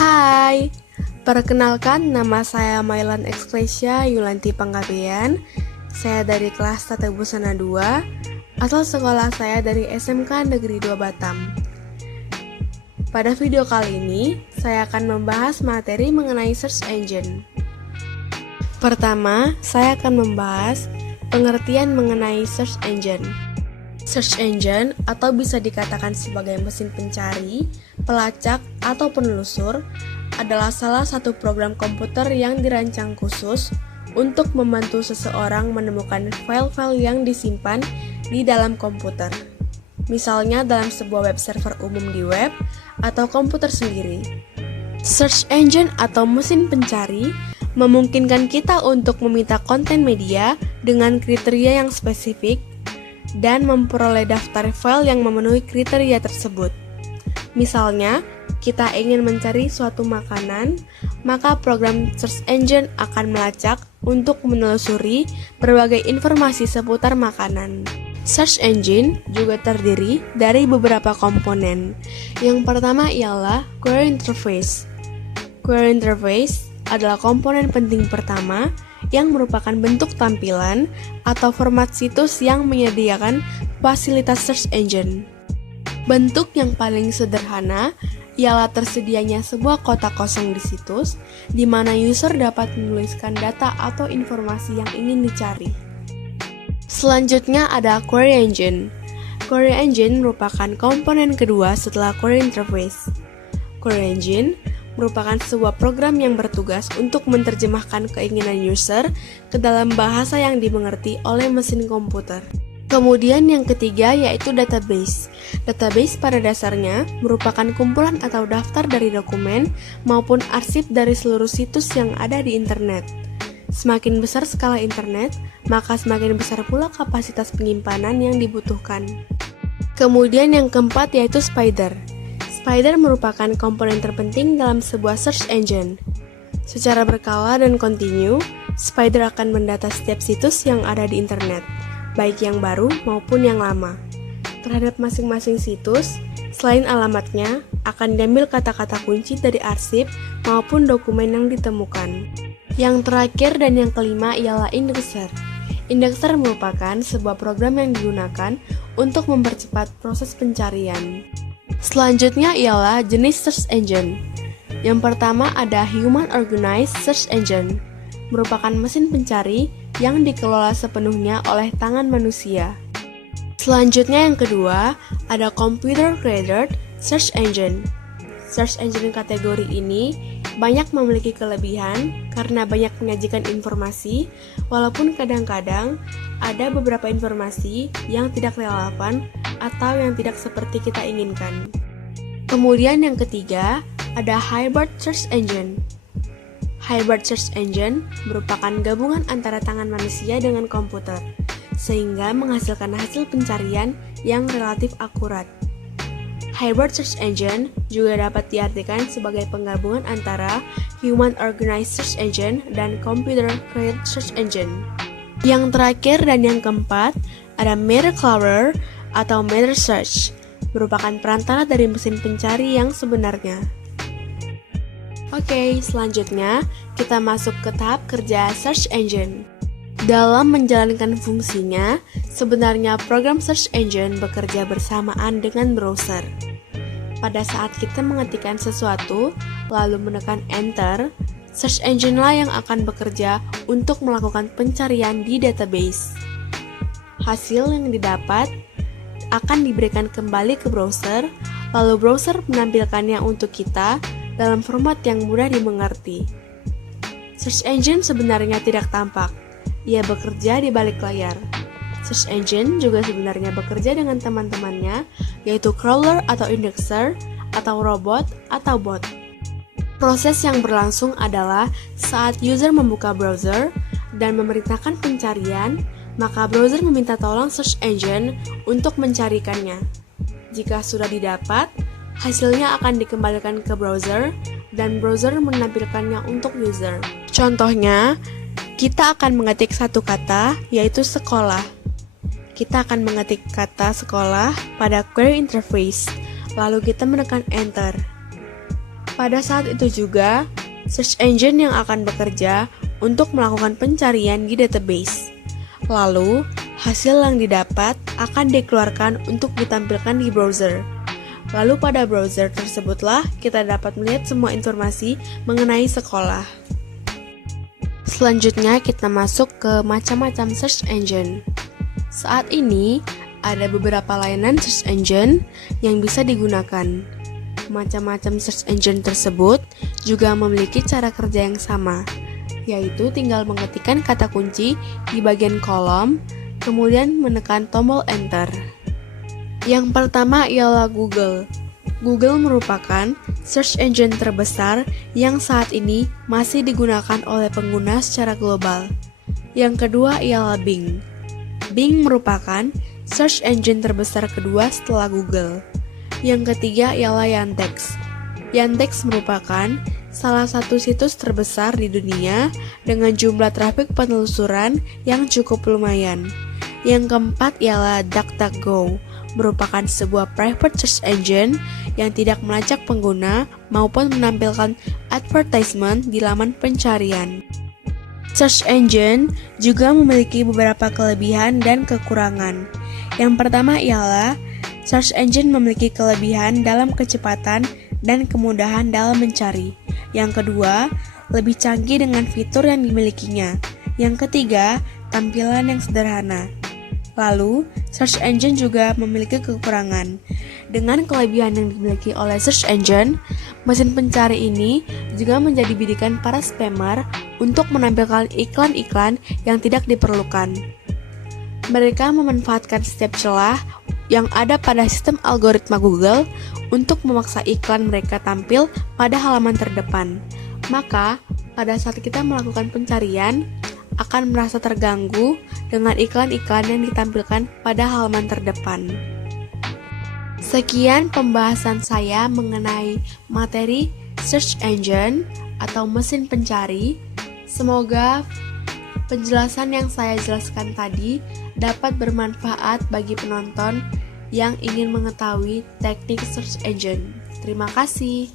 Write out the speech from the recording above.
Hai, perkenalkan nama saya Mailan Expresia Yulanti Panggabean. Saya dari kelas Tata Busana 2 atau sekolah saya dari SMK Negeri 2 Batam. Pada video kali ini, saya akan membahas materi mengenai search engine. Pertama, saya akan membahas pengertian mengenai search engine. Search engine atau bisa dikatakan sebagai mesin pencari, pelacak, atau penelusur adalah salah satu program komputer yang dirancang khusus untuk membantu seseorang menemukan file-file yang disimpan di dalam komputer. Misalnya dalam sebuah web server umum di web atau komputer sendiri. Search engine atau mesin pencari memungkinkan kita untuk meminta konten media dengan kriteria yang spesifik dan memperoleh daftar file yang memenuhi kriteria tersebut. Misalnya, kita ingin mencari suatu makanan, maka program search engine akan melacak untuk menelusuri berbagai informasi seputar makanan. Search engine juga terdiri dari beberapa komponen. Yang pertama ialah query interface. Query interface adalah komponen penting pertama yang merupakan bentuk tampilan atau format situs yang menyediakan fasilitas search engine. Bentuk yang paling sederhana ialah tersedianya sebuah kotak kosong di situs, di mana user dapat menuliskan data atau informasi yang ingin dicari. Selanjutnya ada query engine. Query engine merupakan komponen kedua setelah query interface. Query engine merupakan sebuah program yang bertugas untuk menerjemahkan keinginan user ke dalam bahasa yang dimengerti oleh mesin komputer. Kemudian yang ketiga yaitu database. Database pada dasarnya merupakan kumpulan atau daftar dari dokumen maupun arsip dari seluruh situs yang ada di internet. Semakin besar skala internet, maka semakin besar pula kapasitas penyimpanan yang dibutuhkan. Kemudian yang keempat yaitu spider. Spider merupakan komponen terpenting dalam sebuah search engine. Secara berkala dan kontinu, Spider akan mendata setiap situs yang ada di internet, baik yang baru maupun yang lama. Terhadap masing-masing situs, selain alamatnya, akan diambil kata-kata kunci dari arsip maupun dokumen yang ditemukan. Yang terakhir dan yang kelima ialah indexer. Indexer merupakan sebuah program yang digunakan untuk mempercepat proses pencarian. Selanjutnya ialah jenis search engine. Yang pertama ada Human Organized Search Engine, merupakan mesin pencari yang dikelola sepenuhnya oleh tangan manusia. Selanjutnya yang kedua ada Computer Created Search Engine. Search engine kategori ini banyak memiliki kelebihan karena banyak menyajikan informasi, walaupun kadang-kadang ada beberapa informasi yang tidak relevan atau yang tidak seperti kita inginkan. Kemudian yang ketiga, ada Hybrid Search Engine. Hybrid Search Engine merupakan gabungan antara tangan manusia dengan komputer, sehingga menghasilkan hasil pencarian yang relatif akurat. Hybrid Search Engine juga dapat diartikan sebagai penggabungan antara Human Organized Search Engine dan Computer Created Search Engine. Yang terakhir dan yang keempat, ada Meta Crawler atau Meta Search, merupakan perantara dari mesin pencari yang sebenarnya. Oke, selanjutnya kita masuk ke tahap kerja search engine. Dalam menjalankan fungsinya, sebenarnya program search engine bekerja bersamaan dengan browser. Pada saat kita mengetikkan sesuatu, lalu menekan enter, search engine lah yang akan bekerja untuk melakukan pencarian di database. Hasil yang didapat akan diberikan kembali ke browser, lalu browser menampilkannya untuk kita dalam format yang mudah dimengerti. Search engine sebenarnya tidak tampak, ia bekerja di balik layar. Search engine juga sebenarnya bekerja dengan teman-temannya, yaitu crawler atau indexer, atau robot atau bot. Proses yang berlangsung adalah saat user membuka browser dan memerintahkan pencarian, maka browser meminta tolong search engine untuk mencarikannya. Jika sudah didapat, hasilnya akan dikembalikan ke browser dan browser menampilkannya untuk user. Contohnya, kita akan mengetik satu kata, yaitu sekolah. Kita akan mengetik kata sekolah pada query interface, lalu kita menekan enter. Pada saat itu juga, search engine yang akan bekerja untuk melakukan pencarian di database. Lalu, hasil yang didapat akan dikeluarkan untuk ditampilkan di browser. Lalu pada browser tersebutlah kita dapat melihat semua informasi mengenai sekolah. Selanjutnya kita masuk ke macam-macam search engine. Saat ini, ada beberapa layanan search engine yang bisa digunakan. Macam-macam search engine tersebut juga memiliki cara kerja yang sama, yaitu tinggal mengetikkan kata kunci di bagian kolom, kemudian menekan tombol Enter. Yang pertama ialah Google. Google merupakan search engine terbesar yang saat ini masih digunakan oleh pengguna secara global. Yang kedua ialah Bing. Bing merupakan search engine terbesar kedua setelah Google. Yang ketiga ialah Yandex. Yandex merupakan salah satu situs terbesar di dunia dengan jumlah trafik penelusuran yang cukup lumayan. Yang keempat ialah DuckDuckGo, merupakan sebuah private search engine yang tidak melacak pengguna maupun menampilkan advertisement di laman pencarian. Search engine juga memiliki beberapa kelebihan dan kekurangan. Yang pertama ialah search engine memiliki kelebihan dalam kecepatan dan kemudahan dalam mencari. Yang kedua, lebih canggih dengan fitur yang dimilikinya. Yang ketiga, tampilan yang sederhana. Lalu, search engine juga memiliki kekurangan. Dengan kelebihan yang dimiliki oleh search engine, mesin pencari ini juga menjadi bidikan para spammer untuk menampilkan iklan-iklan yang tidak diperlukan. Mereka memanfaatkan setiap celah yang ada pada sistem algoritma Google untuk memaksa iklan mereka tampil pada halaman terdepan. Maka, pada saat kita melakukan pencarian, akan merasa terganggu dengan iklan-iklan yang ditampilkan pada halaman terdepan. Sekian pembahasan saya mengenai materi search engine atau mesin pencari. Semoga penjelasan yang saya jelaskan tadi dapat bermanfaat bagi penonton yang ingin mengetahui teknik search engine. Terima kasih.